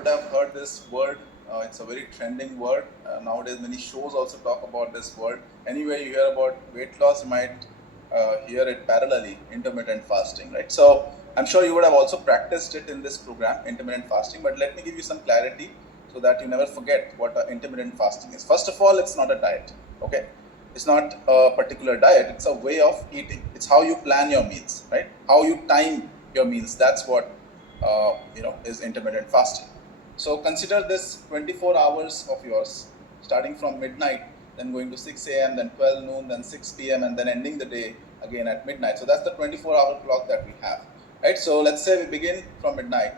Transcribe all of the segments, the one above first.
would have heard this word. It's a very trending word. Nowadays, many shows also talk about this word. Anywhere you hear about weight loss, you might hear it parallelly, intermittent fasting, right? So I'm sure you would have also practiced it in this program, intermittent fasting, but let me give you some clarity so that you never forget what intermittent fasting is. First of all, it's not a diet, okay? It's not a particular diet, it's a way of eating. It's how you plan your meals, right? How you time your meals. That's what is intermittent fasting. So consider this 24 hours of yours, starting from midnight, then going to 6 a.m., then 12 noon, then 6 p.m., and then ending the day again at midnight. So that's the 24-hour clock that we have, right? So let's say we begin from midnight,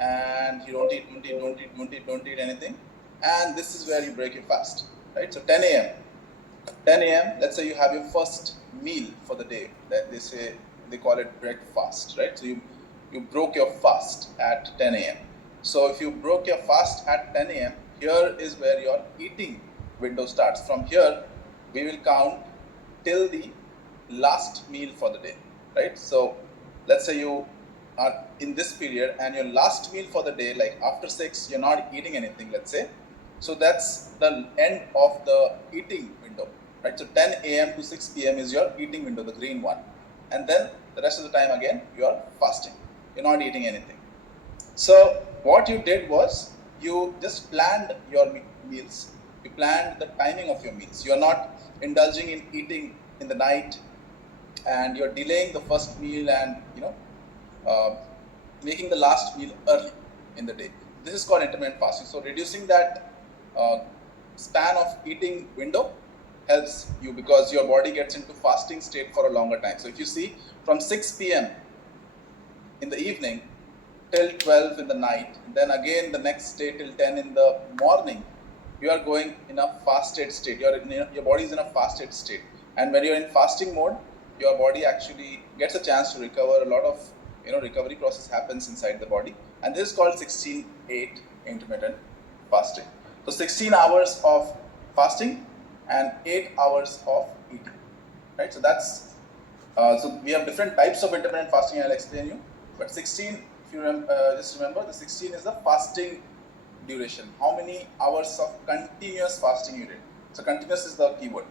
and you don't eat anything, and this is where you break your fast, right? So 10 a.m., let's say you have your first meal for the day. That they call it breakfast, right? So you broke your fast at 10 a.m. So if you broke your fast at 10 a.m., here is where your eating window starts. From here, we will count till the last meal for the day, right? So let's say you are in this period and your last meal for the day, like after 6, you're not eating anything, let's say. So that's the end of the eating window, right? So 10 a.m. to 6 p.m. is your eating window, the green one. And then the rest of the time again, you are fasting. You're not eating anything. So what you did was you just planned your meals. You planned the timing of your meals. You're not indulging in eating in the night, and you're delaying the first meal and making the last meal early in the day. This is called intermittent fasting. So reducing that span of eating window helps you because your body gets into fasting state for a longer time. So if you see from 6 p.m. in the evening till 12 in the night, then again the next day till 10 in the morning, you are going in a fasted state. Your body is in a fasted state. And when you're in fasting mode, your body actually gets a chance to recover. A lot of recovery process happens inside the body. And this is called 16-8 intermittent fasting. So 16 hours of fasting and 8 hours of eating, right? So that's so we have different types of intermittent fasting. I'll explain you. But 16, if you just remember, the 16 is the fasting duration. How many hours of continuous fasting you did? So continuous is the keyword.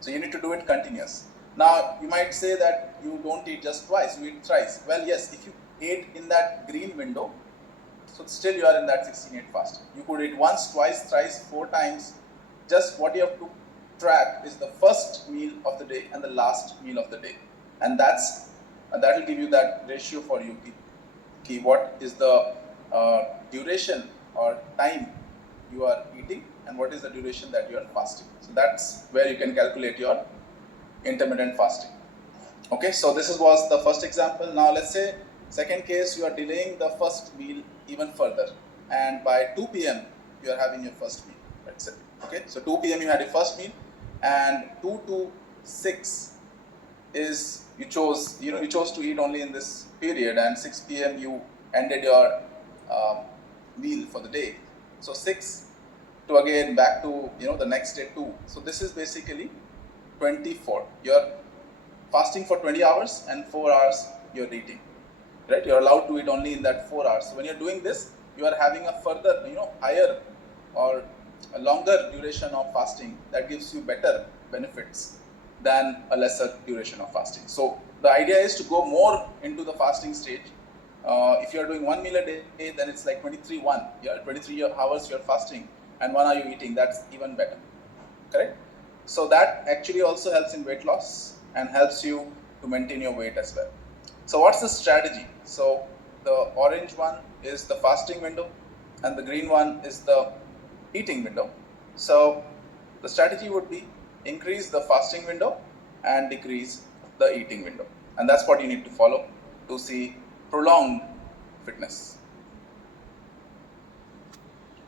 So you need to do it continuous. Now you might say that you don't eat just twice, you eat thrice. Well, yes, if you ate in that green window, so still you are in that 16-8 fasting. You could eat once, twice, thrice, 4 times. Just what you have to track is the first meal of the day and the last meal of the day, and that will give you that ratio for you. What is the duration or time you are eating, and what is the duration that you are fasting. So that's where you can calculate your intermittent fasting. Okay, so this was the first example. Now let's say second case, you are delaying the first meal even further, and by 2 p.m. you are having your first meal. That's it. Okay, so 2 p.m. you had your first meal, and 2 to 6 is you chose to eat only in this period, and 6 p.m. you ended your meal for the day. So 6 to again back to the next day 2. So this is basically 24. You're fasting for 20 hours and 4 hours you're eating, right? You're allowed to eat only in that 4 hours. So when you're doing this, you are having a further higher or a longer duration of fasting that gives you better benefits than a lesser duration of fasting. So the idea is to go more into the fasting stage. If you are doing 1 meal a day, then it's like 23-1. 23 hours you're fasting and 1 hour you're eating. That's even better, correct? So that actually also helps in weight loss and helps you to maintain your weight as well. So what's the strategy? So the orange one is the fasting window and the green one is the eating window. So the strategy would be increase the fasting window and decrease the eating window. And that's what you need to follow to see prolonged fitness.